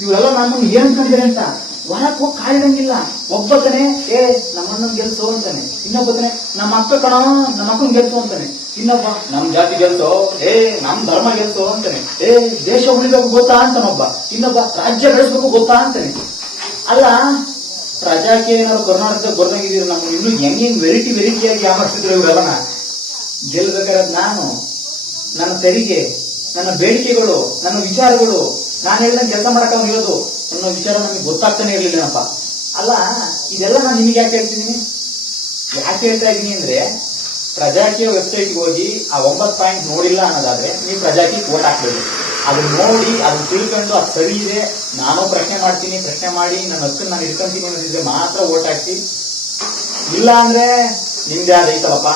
ಇವರೆಲ್ಲ ನಾನು ಏನ್ ಅನ್ಕೊಂಡಿದ್ದಾರೆ ಅಂತ? ಹೊರಕ್ ಹೋಗಿ ಕಾಯ್ದಂಗಿಲ್ಲ. ಒಬ್ಬತನೆ ಏ, ನಮ್ಮಣ್ಣನ್ ಗೆಲ್ಸು ಅಂತಾನೆ. ಇನ್ನೊಬ್ಬತನೆ ನಮ್ಮ ಅಕ್ಕ ಕಣ, ನಮ್ಮ ಅಕ್ಕನ್ ಗೆಲ್ಸು ಅಂತಾನೆ. ಇನ್ನೊಬ್ಬ ನಮ್ ಜಾತಿ ಗೆಲ್ಸೋ ಏ ನಮ್ ಧರ್ಮ ಗೆಲ್ಸೋ ಅಂತಾನೆ. ಏ, ದೇಶ ಉಳಿಬೇಕು ಗೊತ್ತಾ ಅಂತಾನೊಬ್ಬ ಇನ್ನೊಬ್ಬ, ರಾಜ್ಯ ಬೆಳೆಸ್ಬೇಕು ಗೊತ್ತಾ ಅಂತಾನೆ. ಅಲ್ಲ ಪ್ರಜಾಕ್ಕೆ ಏನಾದ್ರು ಕರ್ನಾಟಕದಾಗ ಬರ್ದಂಗಿದ್ದೀರಿ ನಮ್ಗೆ ಇನ್ನು ಹೆಂಗ್ ಹೆಂಗ್ ವೆರೈಟಿ ವೆರೈಟಿಯಾಗಿ ಯಾಮರ್ಸಿದ್ರು ಇವರೆಲ್ಲನ? ಗೆಲ್ಬೇಕಾದ್ರೆ ನಾನು. ನನ್ನ ತೆರಿಗೆ, ನನ್ನ ಬೇಡಿಕೆಗಳು, ನನ್ನ ವಿಚಾರಗಳು. ನಾನು ಹೇಳಿದಂಗೆ ಕೆಲಸ ಮಾಡಕ್ ಇರೋದು ಅನ್ನೋ ವಿಚಾರ ನಮಗೆ ಗೊತ್ತಾಗ್ತಾನೆ ಇರಲಿಲ್ಲನಪ್ಪ. ಅಲ್ಲ, ಇದೆಲ್ಲ ನಾನು ನಿಮಗೆ ಯಾಕೆ ಹೇಳ್ತಿದ್ದೀನಿ? ಯಾಕೆ ಹೇಳ್ತಾ ಇದ್ದೀನಿ ಅಂದ್ರೆ, ಪ್ರಜಾಕೀಯ ವೆಬ್ಸೈಟ್ಗೆ ಹೋಗಿ ಆ ಒಂಬತ್ತು ಪಾಯಿಂಟ್ ನೋಡಿಲ್ಲ ಅನ್ನೋದಾದ್ರೆ ನೀವು ಪ್ರಜಾಕಿ ವೋಟ್ ಹಾಕ್ಬೇಕು ಅದು ನೋಡಿ ಅದನ್ನ ತಿಳ್ಕೊಂಡು ಅದು ಸರಿ ಇದೆ, ನಾನು ಪ್ರಶ್ನೆ ಮಾಡ್ತೀನಿ, ಪ್ರಶ್ನೆ ಮಾಡಿ, ನನ್ನ ಹಕ್ಕನ್ನು ನಾನು ಇಟ್ಕೊಂತೀನಿ ಅನ್ನೋದಿದ್ರೆ ಮಾತ್ರ ವೋಟ್ ಹಾಕಿ ಇಲ್ಲ ಅಂದ್ರೆ ನಿಮ್ದೇ ಆದ ಐತಲ್ಲಪ್ಪ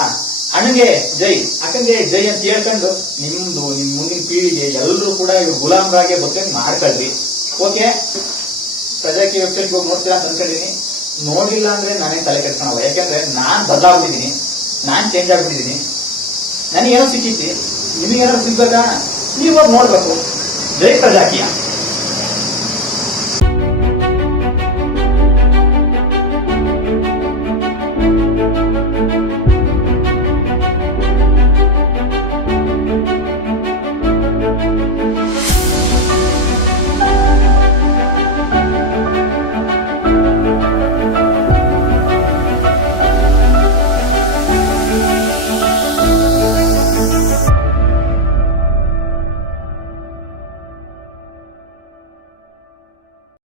ಅಣ್ಣಗೆ ಜೈ, ಅಕ್ಕಂಗೆ ಜೈ ಅಂತ ಹೇಳ್ಕೊಂಡು ನಿಮ್ದು ನಿಮ್ ಮುಂದಿನ ಪೀಳಿಗೆ ಎಲ್ಲರೂ ಕೂಡ ಗುಲಾಮ್ರಾಗೆ ಬದುಕಂಗೆ ಮಾಡ್ಕೊಳ್ರಿ ಓಕೆ ಪ್ರಜಾಕಿ ವೆಬ್ಸೈಟ್ಗೆ ಹೋಗಿ ನೋಡ್ತೀರಾ ಅಂತ ಅನ್ಕೊಂಡಿದೀನಿ. ನೋಡಿಲ್ಲ ಅಂದ್ರೆ ನಾನೇ ತಲೆ ಕೆಡ್ಕೊಳವ ಯಾಕಂದ್ರೆ ನಾನ್ ಬದಲಾಗ್ಬಿಟ್ಟಿದೀನಿ. ನಾನ್ ಚೇಂಜ್ ಆಗ್ಬಿಟ್ಟಿದೀನಿ. ನನಗೇನೋ ಸಿಕ್ಕಿತಿ ನಿಮಗೇನೋ ಸಿಗ್ಬೇಕಾ? ನೀವು ನೋಡ್ಬೇಕು. ಜೈ ಪ್ರಜಾಕೀಯ